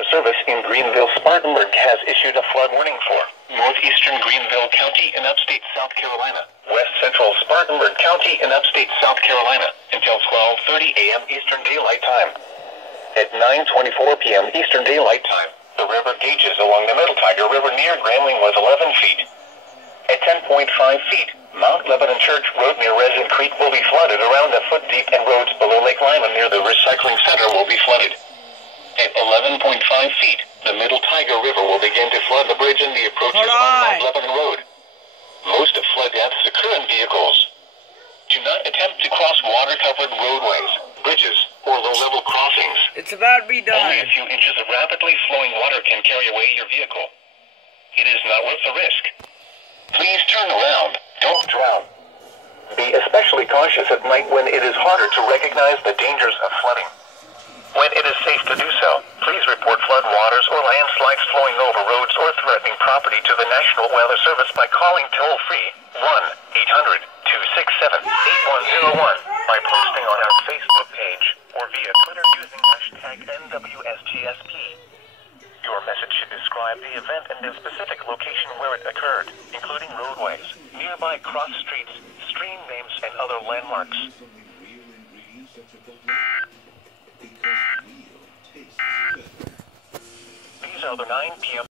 Weather Service in Greenville-Spartanburg has issued a flood warning for northeastern Greenville County in upstate South Carolina, west central Spartanburg County in upstate South Carolina until 12:30 a.m. Eastern Daylight Time. At 9:24 p.m. Eastern Daylight Time, the river gauges along the Middle Tiger River near Grambling was 11 feet. At 10.5 feet, Mount Lebanon Church Road near Resin Creek will be flooded around a foot deep, and roads below Lake Lyman near the recycling center will be flooded. At 11.5 feet, the Middle Tiger River will begin to flood the bridge and the approaches on Mount Lebanon Road. Most flood deaths occur in vehicles. Do not attempt to cross water-covered roadways, bridges, or low-level crossings. It's about to be done. Only a few inches of rapidly flowing water can carry away your vehicle. It is not worth the risk. Please turn around. Don't drown. Be especially cautious at night when it is harder to recognize the dangers of flooding. When it is safe to do so, please report flood waters or landslides flowing over roads or threatening property to the National Weather Service by calling toll-free 1-800-267-8101, by posting on our Facebook page, or via Twitter using hashtag NWSGSP. Your message should describe the event and the specific location where it occurred, including roadways, nearby cross streets, stream names, and other landmarks. These are the 9 p.m.